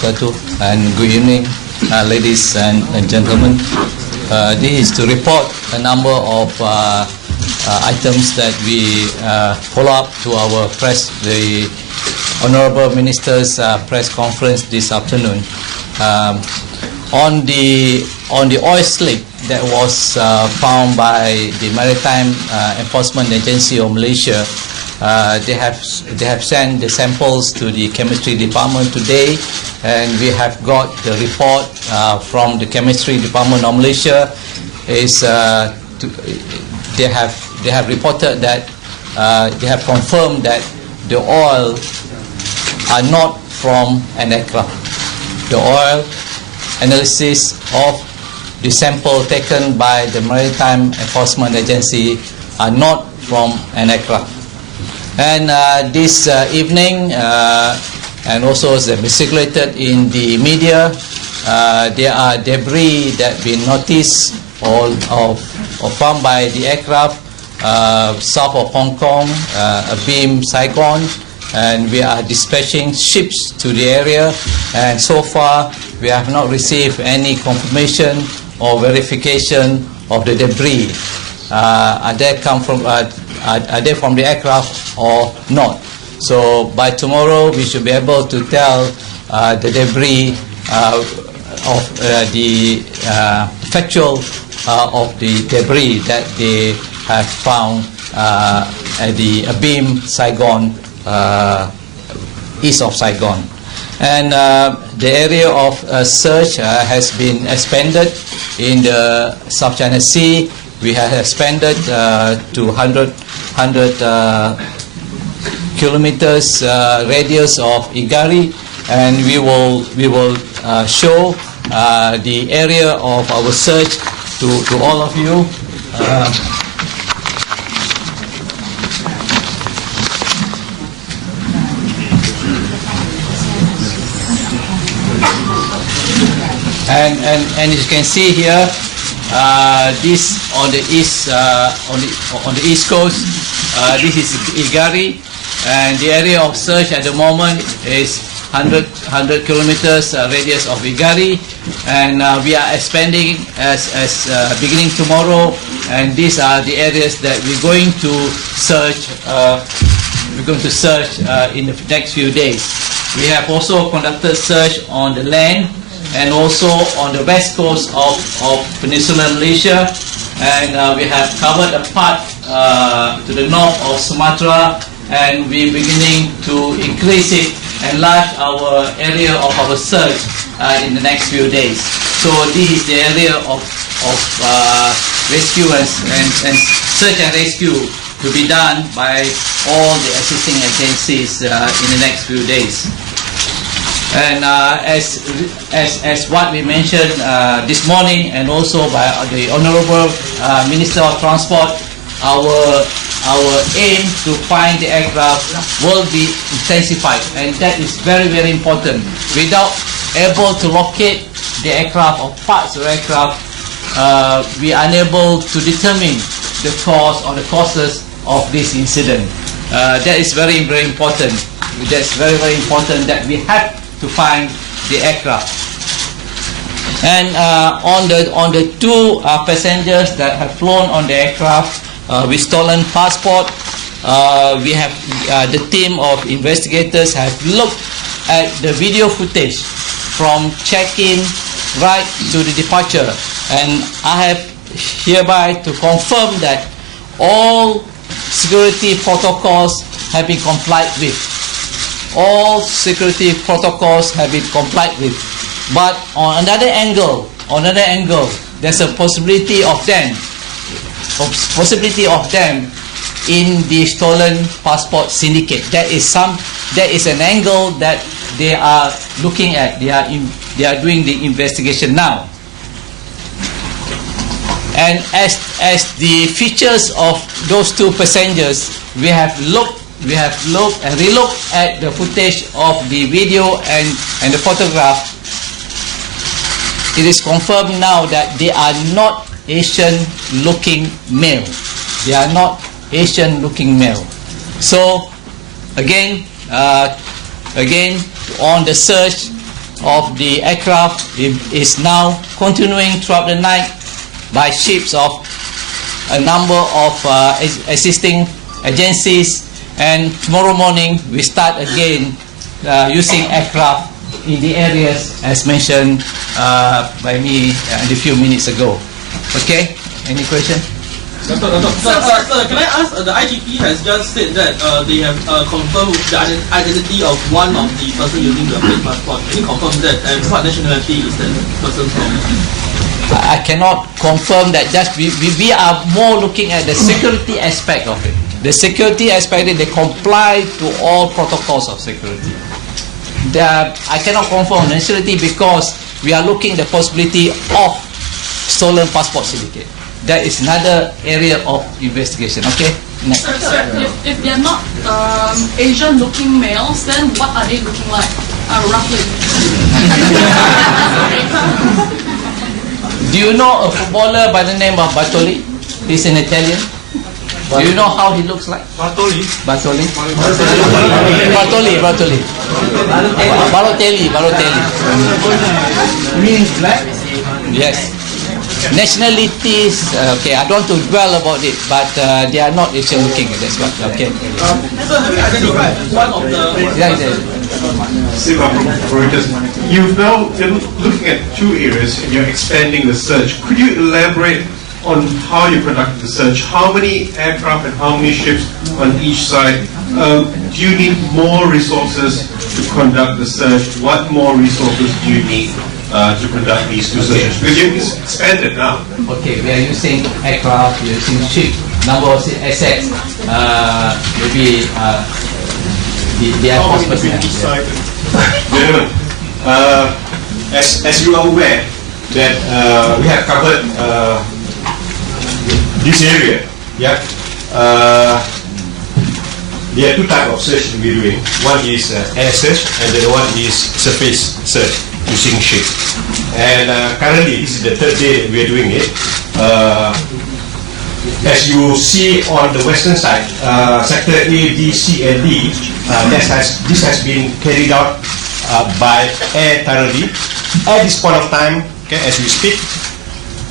wabarakatuh, and good evening, ladies and gentlemen. This is to report a number of items that we follow up to our press, the Honourable Minister's press conference this afternoon. On the oil slick that was found by the Maritime Enforcement Agency of Malaysia, they have sent the samples to the chemistry department today, and we have got the report from the chemistry department of Malaysia. They have reported that they have confirmed that the oil are not from an aircraft. The oil analysis of the sample taken by the Maritime Enforcement Agency are not from an aircraft. And this evening, and also as they circulated in the media, there are debris that been noticed or found by the aircraft south of Hong Kong, abeam Saigon, and we are dispatching ships to the area. And so far, we have not received any confirmation or verification of the debris. Are they from the aircraft or not? So by tomorrow we should be able to tell the debris of the factual of the debris that they have found at the abeam Saigon, east of Saigon. And the area of search has been expanded in the South China Sea. We have expanded to 100 kilometers radius of Igari, and we will show the area of our search to all of you. And as you can see here, this on the east coast, this is Igari, and the area of search at the moment is 100 kilometers radius of Igari, and we are expanding as beginning tomorrow, and these are the areas that we're going to search. In the next few days. We have also conducted search on the land and also on the west coast of Peninsular Malaysia, and we have covered a part to the north of Sumatra, and we're beginning to increase it, enlarge our area of our search in the next few days. So this is the area of rescue and search and rescue to be done by all the assisting agencies in the next few days. And as what we mentioned this morning, and also by the Honourable Minister of Transport, our aim to find the aircraft will be intensified, and that is very, very important. Without able to locate the aircraft or parts of the aircraft, we are unable to determine the cause or the causes of this incident. That is very, very important. That's very, very important that we have to find the aircraft. And on the two passengers that have flown on the aircraft with stolen passport, we have the team of investigators have looked at the video footage from check-in right to the departure, and I have hereby to confirm that all security protocols have been complied with. All security protocols have been complied with. But on another angle, there's a possibility of them in the stolen passport syndicate. That is an angle that they are looking at. They are doing the investigation now. And as the features of those two passengers, we have looked and relooked at the footage of the video and the photograph. It is confirmed now that they are not Asian-looking male. They are not Asian-looking male. So again, on the search of the aircraft is now continuing throughout the night by ships of a number of existing agencies, and tomorrow morning we start again using aircraft in the areas as mentioned by me a few minutes ago. Okay, any question? Sir, can I ask, the IGP has just said that they have confirmed the identity of one of the person using the fake passport. Can you confirm that, and what nationality is that person from? I cannot confirm that. Just we are more looking at the security aspect of it. The security aspect, they comply to all protocols of security. I cannot confirm nationality because we are looking at the possibility of stolen passport syndicate. That is another area of investigation. Okay. Next. Sir, if they are not Asian-looking males, then what are they looking like, roughly? Do you know a footballer by the name of Bartoli? He's an Italian. Do you know how he looks like? Bartoli. Means black? Yes. Nationalities, okay, I don't want to dwell about it, but they are not Asian looking, that's what, okay. So have you identified one of the... You've now been looking at two areas and you're expanding the search. Could you elaborate on how you conducted the search? How many aircraft and how many ships on each side? Do you need more resources to conduct the search? What more resources do you need to conduct these two searches? Because you've expanded now. Okay, we are using aircraft, we are using ship, number of assets, maybe the Air Force personnel. Gentlemen, as you are aware that we have covered this area, yeah. There are two types of search we're doing. One is air search, and the other one is surface search using ship. And currently, this is the third day that we are doing it. As you see on the western side, sector A, B, C, and D, this has been carried out by air thoroughly. At this point of time, okay, as we speak,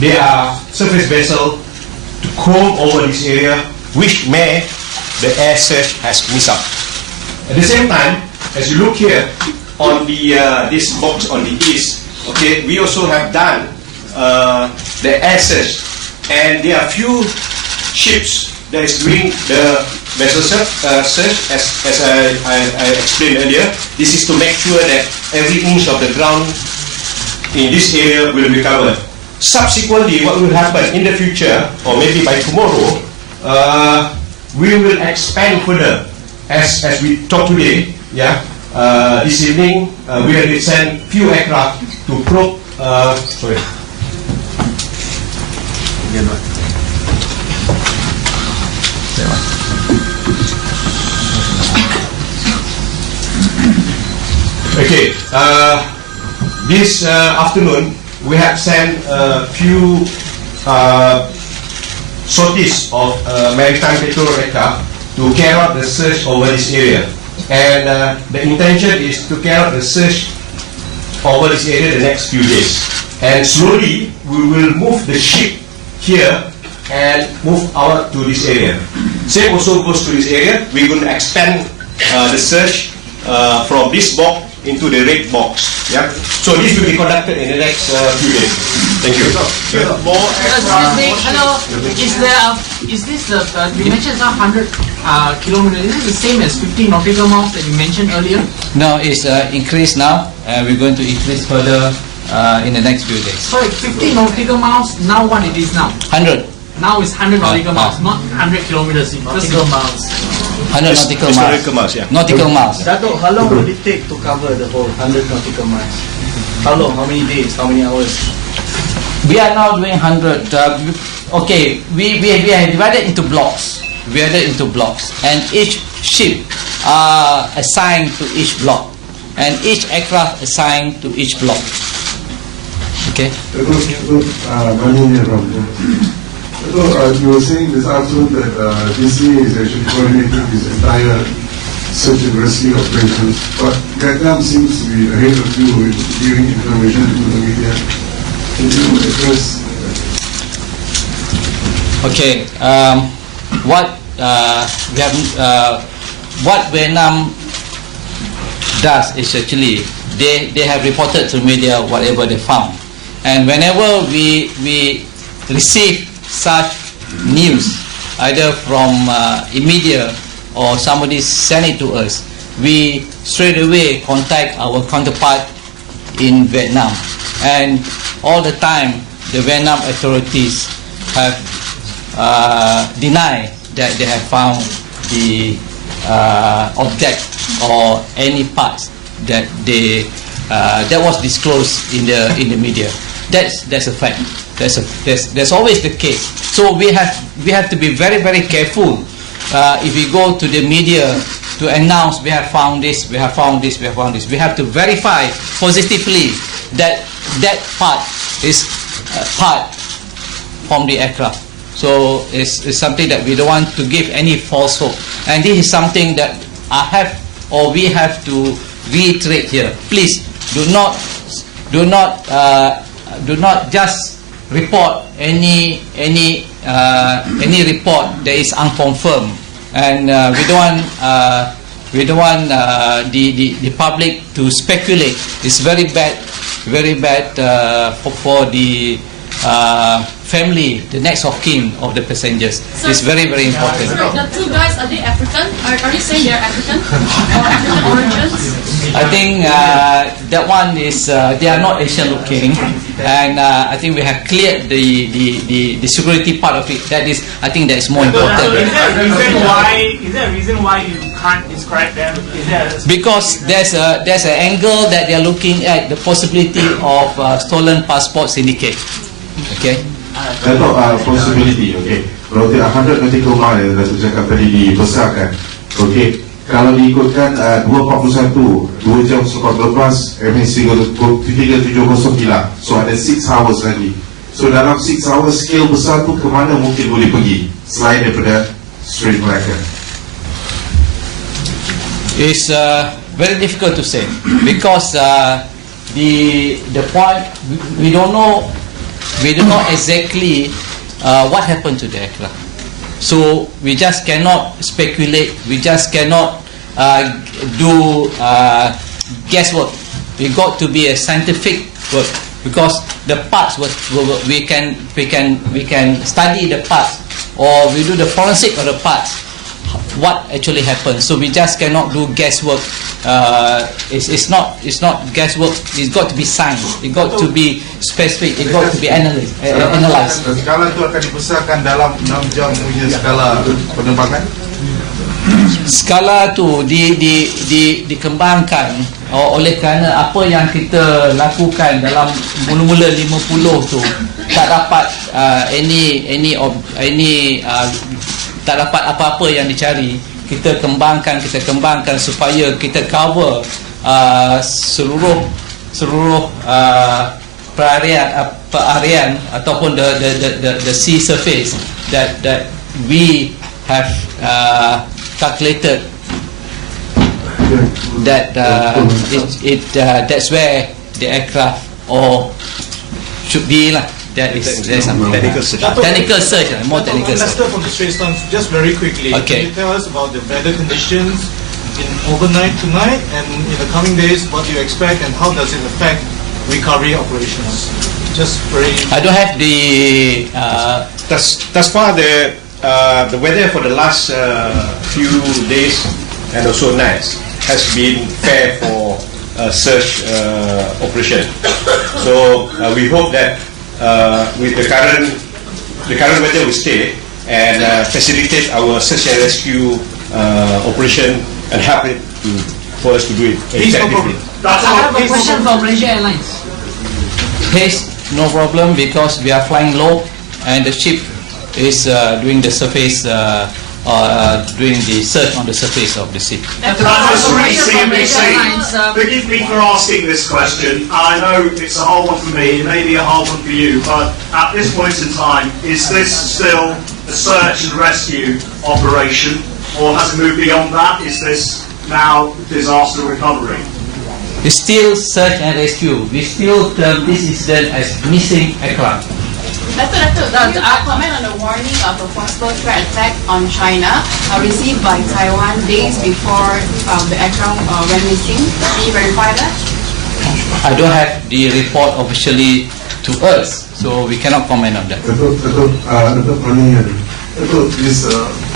there are surface vessels to comb over this area, which the air search has missed out. At the same time, as you look here on the this box on the east, okay, we also have done the air search, and there are few ships that is doing the vessel search, as I explained earlier. This is to make sure that every inch of the ground in this area will be covered. Subsequently, what will happen in the future, or maybe by tomorrow, we will expand further. As we talk today, yeah. This evening, we will send few aircraft to probe. Okay. This afternoon, we have sent a few sorties of maritime patrol aircraft to carry out the search over this area. And the intention is to carry out the search over this area the next few days. And slowly, we will move the ship here and move out to this area. Same also goes to this area. We're going to expand the search from this box into the red box. Yeah. So this will be conducted in the next few days. Thank you. Excuse me, hello. Is this the you mentioned 100 kilometers? Is this the same as 50 nautical miles that you mentioned earlier? No, it's increased now. We're going to increase further in the next few days. Sorry, 50 nautical miles. Now what it is now? 100. Now it's 100 nautical miles, not 100 kilometers. Nautical miles. 100 nautical miles. Nautical miles, yeah. Nautical miles. Dato', how long will it take to cover the whole 100 nautical miles? How long? How many days? How many hours? We are now doing 100. Okay, we are divided into blocks. And each ship assigned to each block, and each aircraft assigned to each block. Okay. So you were saying this afternoon that DC is actually coordinating this entire such a rescue operation, but Vietnam seems to be ahead of you with giving information to the media. Can you address Okay, what Vietnam does is actually they have reported to media whatever they found, and whenever we receive such news, either from media or somebody send it to us, we straight away contact our counterpart in Vietnam, and all the time the Vietnam authorities have denied that they have found the object or any parts that that was disclosed in the media. That's a fact. That's always the case. So we have to be very, very careful if we go to the media to announce we have found this, we have found this, we have found this. We have to verify positively that part is part from the aircraft. So it's something that we don't want to give any false hope. And this is something that we have to reiterate here. Please do not just report any report that is unconfirmed, and we don't want the public to speculate. It's very bad for the family, the next of kin of the passengers. It's very, very important. Sorry, the two guys, are they African? Are you saying they're African or African origins? I think that one is they are not Asian looking, and I think we have cleared the security part of it. I think that is more important. Is there a reason why you can't describe them? Because there's an angle that they are looking at the possibility of stolen passport syndicate. Okay. Atau possibility, okay. Kalau 100 nautical mile dah cakap tadi dibesarkan, okay. Kalau diikutkan 241, 2 jam selepas lepas MH370 hilang. So ada 6 hours lagi. So dalam 6 hours scale besar tu kemana mungkin boleh pergi selain daripada Strait Malacca? It's very difficult to say because the point we don't know exactly what happened to the aircraft. So we just cannot speculate. We just cannot do guesswork. We got to be a scientific work because the parts we can study the parts, or we do the forensic of the parts. What actually happened? So we just cannot do guesswork. It's not guesswork. It's got to be science. It got to be specific. It got to be analyzed. Skala itu akan dibesarkan dalam 6 jam punya skala penerbangan. Skala tu dikembangkan oleh kerana apa yang kita lakukan dalam mula-mula 50 tu tak dapat tak dapat apa-apa yang dicari. Kita kembangkan supaya kita cover seluruh perarian ataupun the sea surface that we have calculated that that's where the aircraft or should be lah. There's some technical search. More technical search. Lester from the Straits Times, just very quickly. Okay. Can you tell us about the weather conditions in overnight tonight and in the coming days? What do you expect and how does it affect recovery operations? Just very. I don't have the thus far the weather for the last few days and also nights has been fair for search operation. So we hope that with the current weather will stay and facilitate our search and rescue operation and help it for us to do it effectively. I have a question from Malaysia Airlines. Haze, no problem because we are flying low and the ship is doing the surface, doing the search on the surface of the sea. Forgive me for asking this question. I know it's a hard one for me, it may be a hard one for you, but at this point in time, is this still a search and rescue operation, or has it moved beyond that? Is this now disaster recovery? We still search and rescue. We still term this incident as missing aircraft. Does our comment on the warning of a possible threat attack on China received by Taiwan days before the aircraft went missing? Can you verify that? I don't have the report officially to us, so we cannot comment on that. This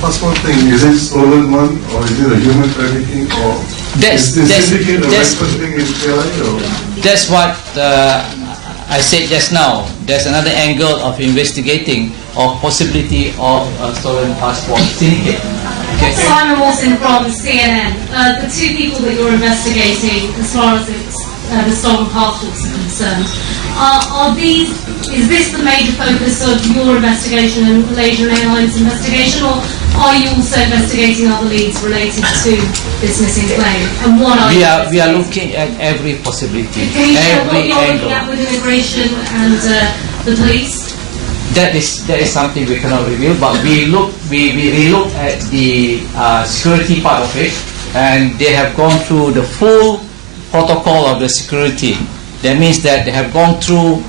passport thing, is it stolen one, or is it a human trafficking, or is this syndicate a weapon thing in KLIA, or? That's what I said just now. There's another angle of investigating of possibility of a stolen passport syndicate. Okay. Simon Wilson from CNN. The two people that you're investigating, as far as the stolen passports are concerned, is this the major focus of your investigation and Malaysian Airlines investigation, or are you also investigating other leads related to this missing plane? And what are we are looking at every possibility, Can you share what every you're angle. looking at with immigration and the police? That is something we cannot reveal, but we look at the security part of it, and they have gone through the full protocol of the security. That means that they have gone through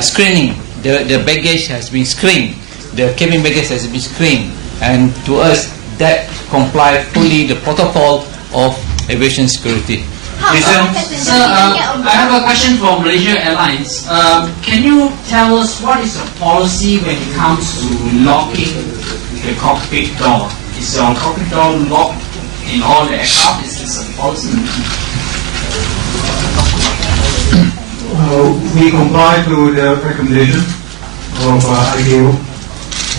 screening. The baggage has been screened. The cabin baggage has been screened, and to us that complies fully the protocol of aviation security. Sir, I have a question from Malaysian Airlines. Can you tell us what is the policy when it comes to locking the cockpit door? Is your cockpit door locked in all the aircraft? Is this a policy? We comply to the recommendation of ICAO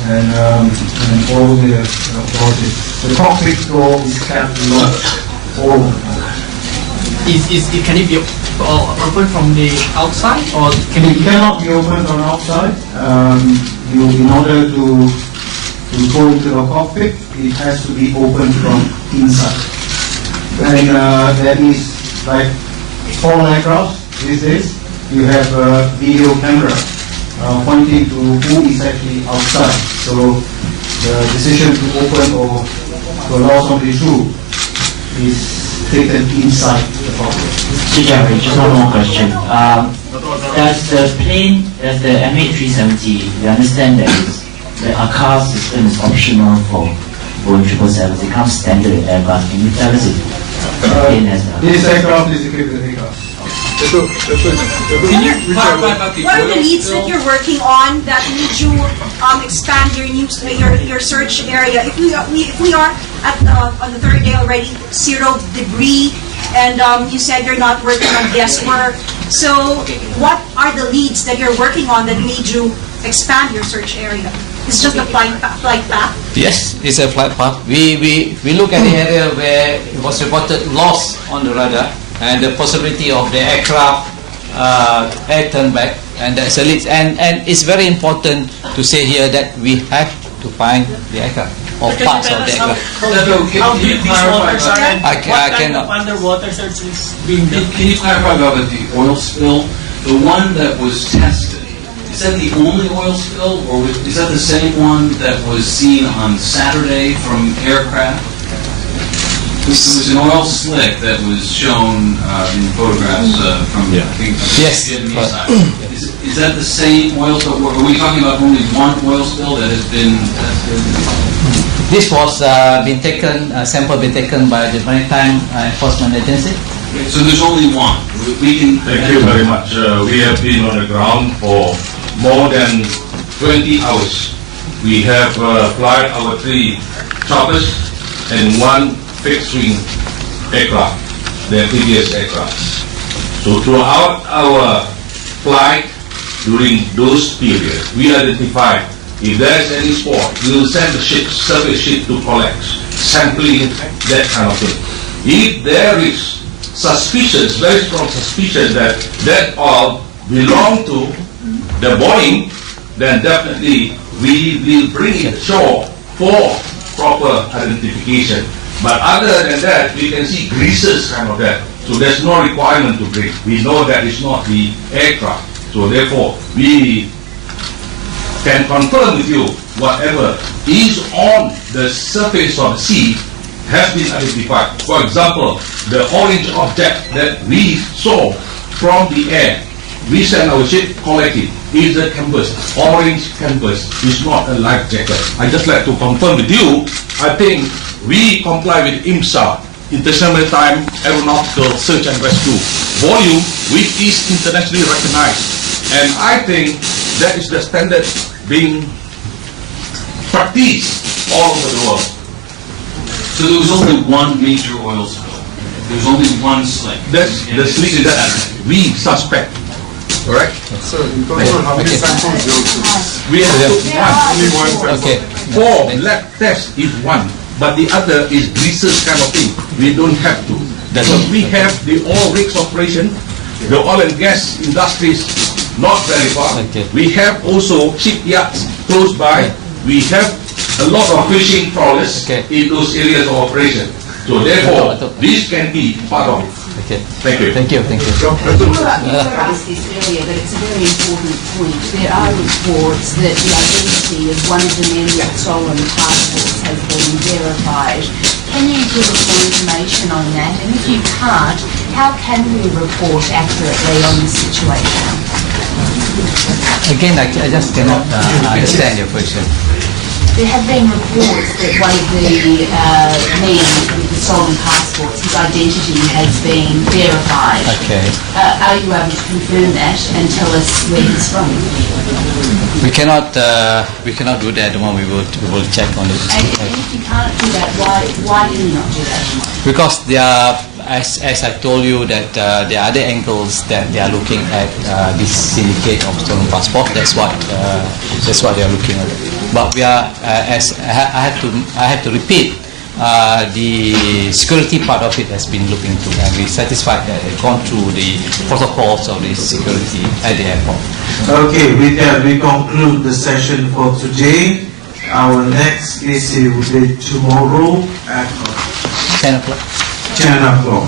and all the authorities. The cockpit door is kept locked all the time. Can it be open from the outside, or It cannot be opened from outside. In order to go into the cockpit, it has to be opened from inside. And that is like all aircraft these days. You have a video camera pointing to who is actually outside. So the decision to open or to allow somebody through is taken inside the cockpit. Sidang, just one more question. Does the MH370, we understand that the ACAR system is optional for Boeing 777. It comes standard in Airbus. Can you tell us if this aircraft is equipped with ACAR. Can you clarify what are the needs that you're working on that need you expand your search area? If we are at on the third day already, zero debris, and you said you're not working on guesswork. So what are the leads that you're working on that made you expand your search area? It's just a flight path? Yes, it's a flight path. We look at the area where it was reported lost on the radar, and the possibility of the aircraft air turn back, and that's a lead. And it's very important to say here that we have to find the aircraft or parts of the aircraft. How deep this water search? I What kind cannot. of underwater search is being done? Can you clarify about the oil spill? The one that was tested, is that the only oil spill, or is that the same one that was seen on Saturday from aircraft? There was an oil slick that was shown in photographs from, I think, Yes. Vietnamese side. Is that the same oil spill? Are we talking about only one oil spill that has been tested? This was sample been taken by the Maritime Enforcement Agency. So there's only one. We can. Thank you very much. We have been on the ground for more than 20 hours. We have flied our 3 choppers and 1 fixed-wing aircraft, the previous aircraft. So throughout our flight, during those periods, we identified if there is any spot, we will send the survey ship to collect, sampling, that kind of thing. If there is suspicions, very strong suspicion that all belong to the Boeing, then definitely we will bring it ashore for proper identification. But other than that, we can see greases kind of that. So there's no requirement to bring. We know that it's not the aircraft. So therefore, we can confirm with you whatever is on the surface of the sea has been identified. For example, the orange object that we saw from the air, we send our ship collected, is a canvas. Orange canvas is not a life jacket. I just like to confirm with you, I think we comply with IMSA, International Maritime Aeronautical Search and Rescue volume, which is internationally recognized. And I think that is the standard being practiced all over the world. So there was only one major oil spill. There was only one slick. That's the slick that we suspect. Correct? So, in total, how many samples you We have only one sample. Okay. For lab test is one, but the other is research kind of thing. We don't have to. Because we have the oil rigs operation, the oil and gas industries not very far. Okay. We have also shipyards close by. We have a lot of fishing trawlers in those areas of operation. So therefore, this can be part of it. Okay. Thank you. Thank you. Thank you. You raised this earlier, but it's a very important point. There are reports that the identity of one of the men with stolen passports has been verified. Can you give us more information on that? And if you can't, how can we report accurately on the situation? Again, I just cannot understand your question. There have been reports that one of the men with the stolen passports, his identity has been verified. Okay. Are you able to confirm that and tell us where he's from? We cannot do that at the moment. We will check on it. And if you can't do that, why do you not do that? Because there are, as I told you, that there are other angles that they are looking at this syndicate of stolen passport. That's what they are looking at. But we are, as I have to repeat, the security part of it has been looked into, and we're satisfied that they've gone through the protocols of the security at the airport. Okay, with that we conclude the session for today. Our next case will be tomorrow at 10 o'clock. 10 o'clock.